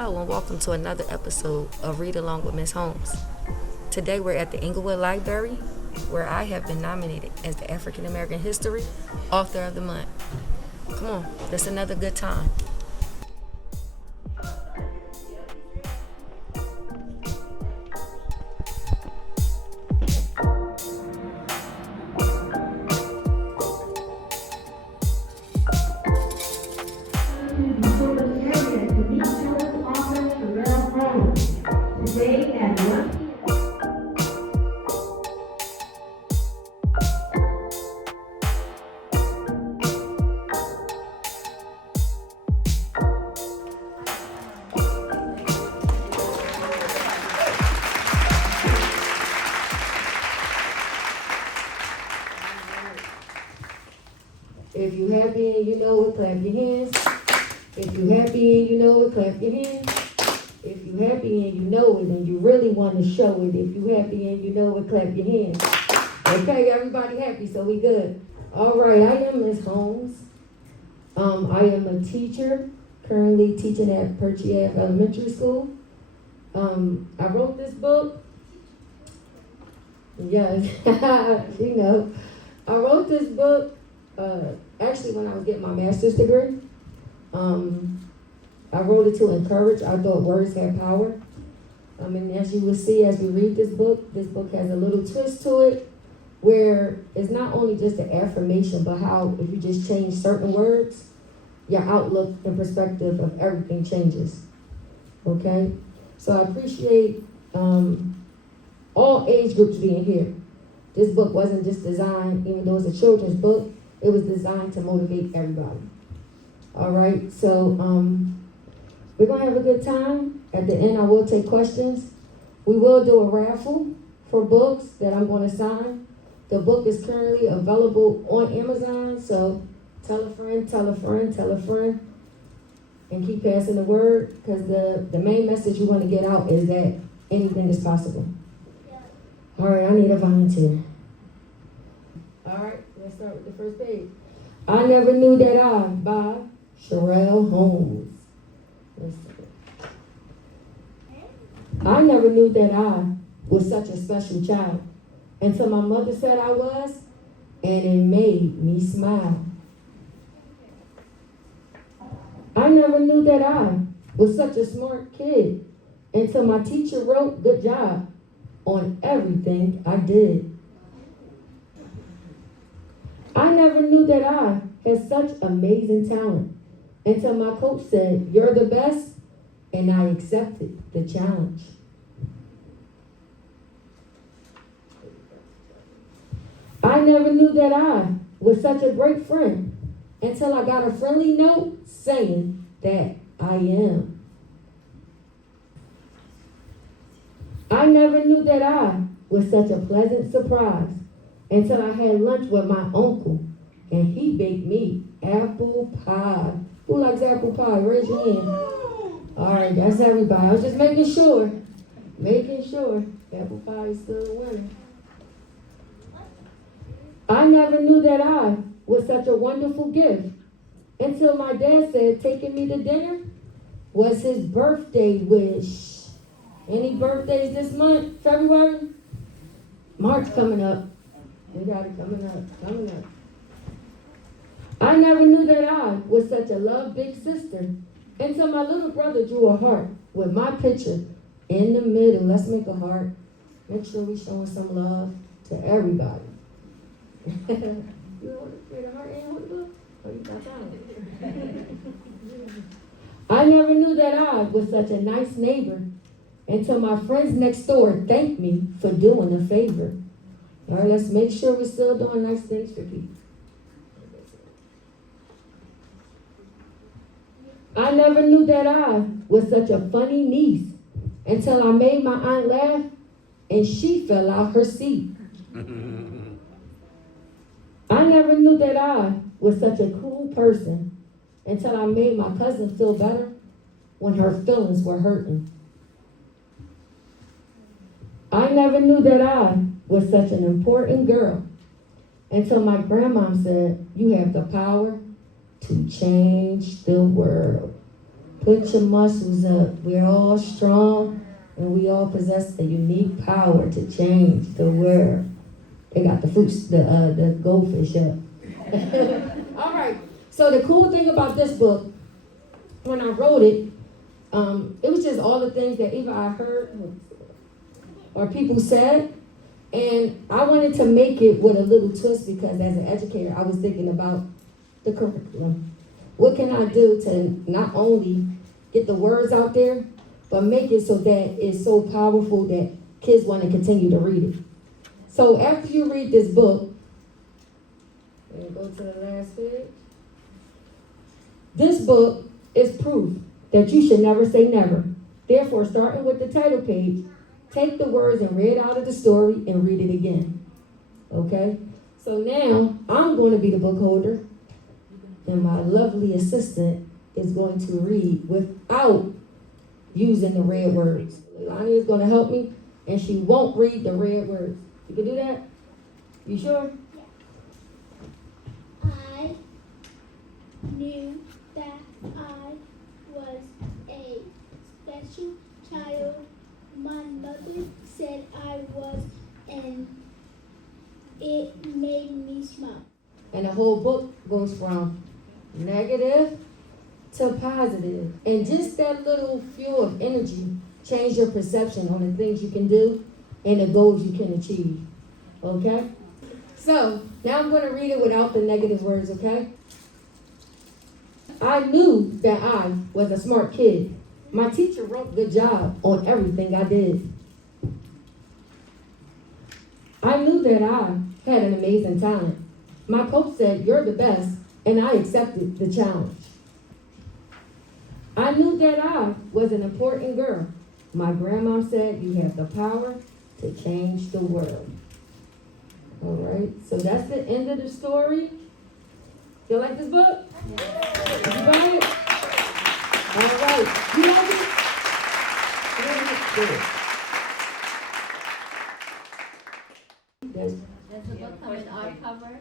Hello and welcome to another episode of Read Along with Ms. Holmes. Today we're at the Inglewood Library where I have been nominated as the African American History Author of the Month. Come on, that's another good time. Today at 1 p.m. If you happy and you know it, clap your hands. If you happy and you know it, clap your hands. If you happy and you know it and you really want to show it, if you happy and you know it, clap your hands. Okay, everybody happy, so we good. All right, I am Ms. Holmes. I am a teacher, currently teaching at Perchy Ave Elementary School. I wrote this book. Yes, you know. I wrote this book actually when I was getting my master's degree. I wrote it to encourage. I thought words had power. And as you will see as we read this book has a little twist to it where it's not only just an affirmation, but how if you just change certain words, your outlook and perspective of everything changes. Okay? So I appreciate all age groups being here. This book wasn't just designed, even though it's a children's book, it was designed to motivate everybody. All right, so we're going to have a good time. At the end, I will take questions. We will do a raffle for books that I'm going to sign. The book is currently available on Amazon, so tell a friend, tell a friend, tell a friend, and keep passing the word, because the main message we want to get out is that anything is possible. All right, I need a volunteer. All right, let's start with the first page. I Never Knew That I, by Sherrelle Holmes. I never knew that I was such a special child until my mother said I was, and it made me smile. I never knew that I was such a smart kid until my teacher wrote good job on everything I did. I never knew that I had such amazing talent until my coach said, "You're the best," and I accepted the challenge. I never knew that I was such a great friend until I got a friendly note saying that I am. I never knew that I was such a pleasant surprise until I had lunch with my uncle and he baked me apple pie. Who likes apple pie? Raise your hand. All right, that's everybody. I was just making sure. Apple pie is still a winner. I never knew that I was such a wonderful gift until my dad said taking me to dinner was his birthday wish. Any birthdays this month? February? March coming up. We got it coming up. I never knew that I was such a love big sister until my little brother drew a heart with my picture in the middle. Let's make a heart. Make sure we're showing some love to everybody. You want to create a heart in with the book? Oh, you got time. I never knew that I was such a nice neighbor until my friends next door thanked me for doing a favor. All right, let's make sure we're still doing nice things for people. I never knew that I was such a funny niece until I made my aunt laugh and she fell out her seat. I never knew that I was such a cool person until I made my cousin feel better when her feelings were hurting. I never knew that I was such an important girl until my grandma said, "You have the power to change the world." Put your muscles up. We're all strong and we all possess a unique power to change the world. They got the goldfish up. All right. So the cool thing about this book, when I wrote it, it was just all the things that either I heard or people said, and I wanted to make it with a little twist because as an educator, I was thinking about the curriculum. What can I do to not only get the words out there, but make it so that it's so powerful that kids want to continue to read it. So after you read this book, and go to the last page. This book is proof that you should never say never. Therefore, starting with the title page, take the words and read out of the story and read it again. Okay? So now, I'm going to be the book holder, and my lovely assistant is going to read without using the red words. Lonnie is going to help me, and she won't read the red words. You can do that? You sure? I knew that I was a special child. My mother said I was, and it made me smile. And the whole book goes from negative to positive. And just that little fuel of energy change your perception on the things you can do and the goals you can achieve. Okay? So, now I'm going to read it without the negative words, okay? I knew that I was a smart kid. My teacher wrote good job on everything I did. I knew that I had an amazing talent. My coach said, "You're the best," and I accepted the challenge. I knew that I was an important girl. My grandma said, "You have the power to change the world." All right, so that's the end of the story. You like this book? Yeah. You got it? All right. You like it? Good. Does the book come in hardcover?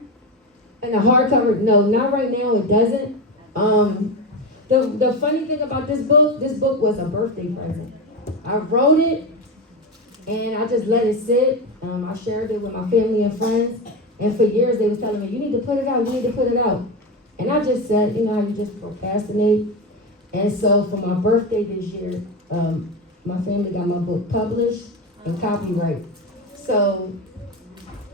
And the hardcover, no, not right now, it doesn't. The funny thing about this book was a birthday present. I wrote it and I just let it sit. I shared it with my family and friends. And for years they was telling me, "You need to put it out, you need to put it out." And I just said, you know how you just procrastinate. And so for my birthday this year, my family got my book published and copyright. So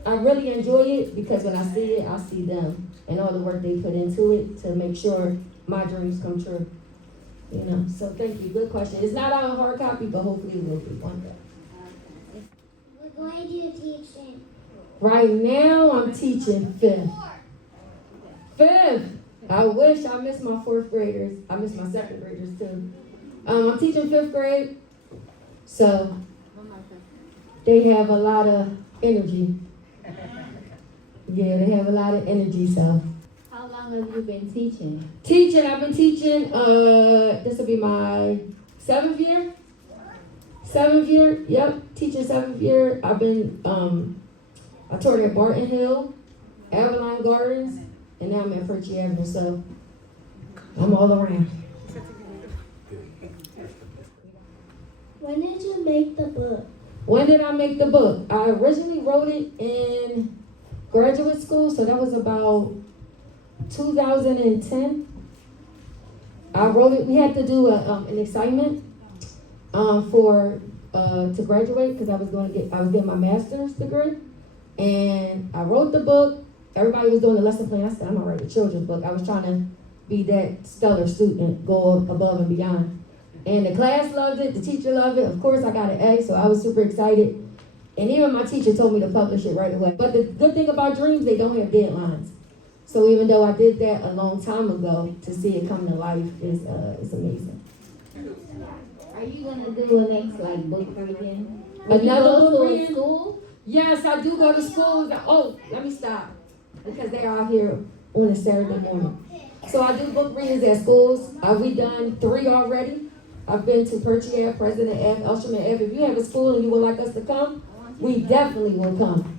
I really enjoy it because when I see it, I see them and all the work they put into it to make sure my dreams come true. You know, so thank you. Good question. It's not out in hard copy, but hopefully it will be one day. What grade are you teaching? Right now, I'm teaching fifth. Fifth. I wish I missed my fourth graders. I miss my second graders too. I'm teaching fifth grade, so they have a lot of energy. Yeah, they have a lot of energy, so. How long have you been teaching? I've been teaching, this will be my seventh year. Yep, teaching 7th year. I've been, I taught at Barton Hill, Avalon Gardens, and now I'm at Perchy Avenue, so I'm all around. When did you make the book? When did I make the book? I originally wrote it in graduate school, so that was about 2010. I wrote it. We had to do an assignment to graduate because I was getting my master's degree, and I wrote the book. Everybody was doing the lesson plan. I said, "I'm gonna write a children's book." I was trying to be that stellar student, go above and beyond. And the class loved it. The teacher loved it. Of course, I got an A, so I was super excited. And even my teacher told me to publish it right away. But the good thing about dreams, they don't have deadlines. So even though I did that a long time ago, to see it come to life is amazing. Are you gonna do a next book reading? Another book reading? School? Yes, I do go to schools. Oh, let me stop. Because they're out here on a Saturday morning. So I do book readings at schools. We've done 3 already. I've been to Perchy Ave, President Ave, Elsham Ave. If you have a school and you would like us to come, we definitely will come.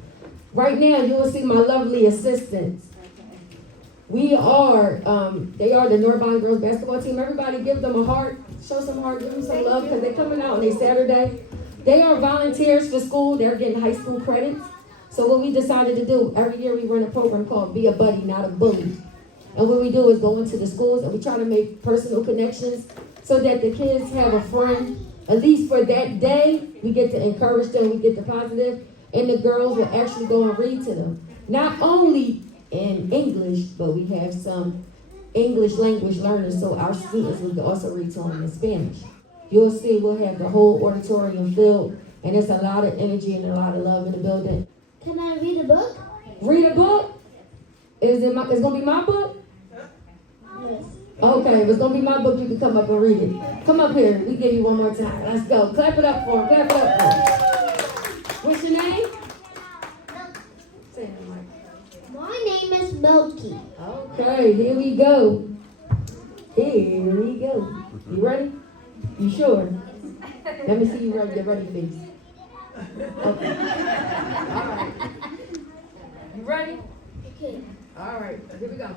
Right now, you will see my lovely assistants. they are the Northbound girls basketball team. Everybody give them a heart, show some heart, give them some love, because they're coming out on a Saturday. They are volunteers for school. They're getting high school credits. So what we decided to do, every year we run a program called Be a Buddy, Not a Bully. And what we do is go into the schools and we try to make personal connections so that the kids have a friend. At least for that day, we get to encourage them, we get the positive, and the girls will actually go and read to them. Not only in English, but we have some English language learners, so our students will also read to them in Spanish. You'll see we'll have the whole auditorium filled, and there's a lot of energy and a lot of love in the building. Can I read a book? Read a book? It's gonna be my book? Yes. Okay, if it's gonna be my book, you can come up and read it. Come up here, we give you one more time. Let's go. Clap it up for him, clap it up for him. What's your name? Say it, Mike. My name is Milky. Okay, here we go. Here we go. You ready? You sure? Let me see you ready. Get ready, please. Okay. All right. You ready? Okay. All right. Here we go.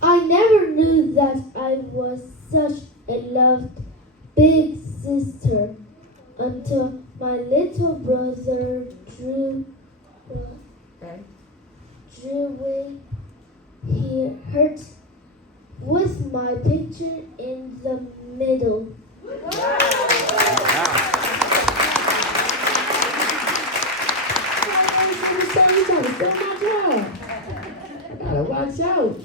I never knew that I was such a loved big sister until my little brother drew away. He hurt with my picture in the middle. Gotta watch out.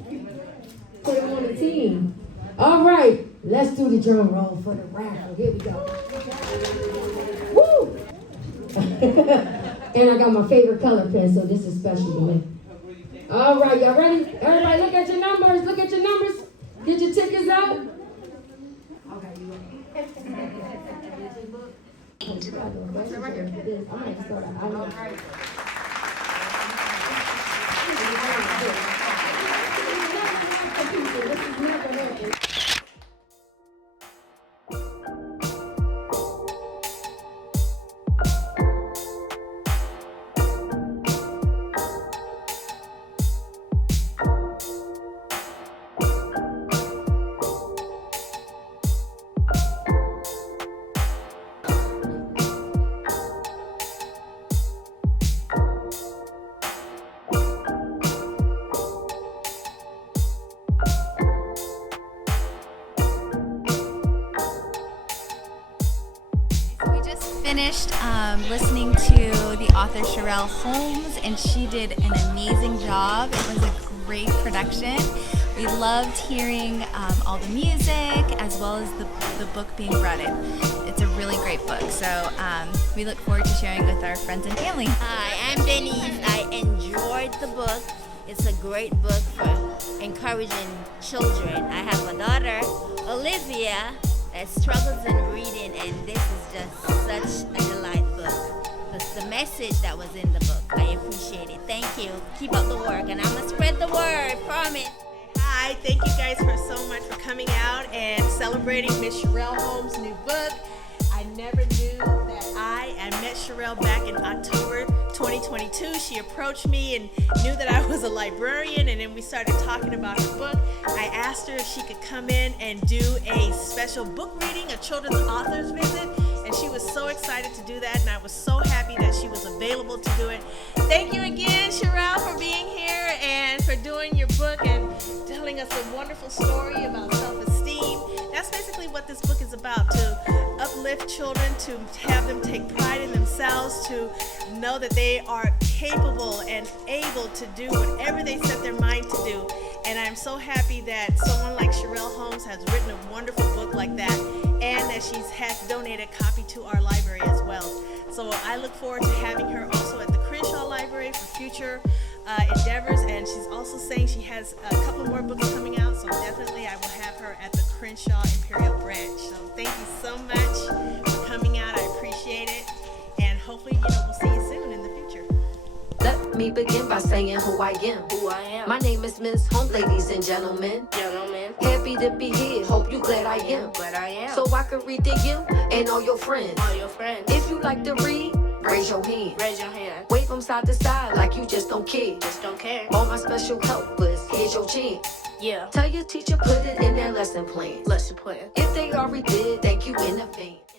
Put them on the team. All right, let's do the drum roll for the raffle. Here we go. Woo! And I got my favorite color pen, so this is special to me. All right, y'all ready? Everybody look at your numbers. Look at your numbers. Get your tickets out. Okay, you ready? Finished listening to the author Sherrelle Holmes, and she did an amazing job. It was a great production. We loved hearing all the music as well as the book being read. It's a really great book, so we look forward to sharing with our friends and family. Hi, I'm Denise. I enjoyed the book. It's a great book for encouraging children. I have a daughter, Olivia, that struggles in reading, and this is just such a delight book. The message that was in the book, I appreciate it. Thank you. Keep up the work, and I'm going to spread the word. Promise. Hi, thank you guys so much for coming out and celebrating Miss Sherrelle Holmes' new book. I never knew that I met Sherrelle back in October 2022. She approached me and knew that I was a librarian, and then we started talking about her book. I asked her if she could come in and do a special book reading, a children's author's visit, and she was so excited to do that, and I was so happy that she was available to do it. Thank you again, Sherrelle, for being here and for doing your book and telling us a wonderful story about self-esteem. That's basically what this book is about, to uplift children, to have them take pride in themselves, to know that they are capable and able to do whatever they set their mind to do. And I'm so happy that someone like Sherrelle Holmes has written a wonderful book like that, and that she has donated a copy to our library as well. So I look forward to having her also at the Crenshaw Library for future endeavors, and she's also saying she has a couple more books coming out, so definitely I will have her at the Crenshaw Imperial branch. So thank you so much for coming out. I appreciate it, and hopefully we'll see you soon in the future. Let me begin by saying who I am. My name is Miss Holmes, ladies and gentlemen. Happy to be here, hope you glad I am. So I can read to you and all your friends. If you like to read, Raise your hand. Raise your hand. Wave from side to side like you just don't care. Just don't care. All my special helpers, here's your chance. Yeah. Tell your teacher, put it in their lesson plan. Lesson plan. If they already did, thank you in advance.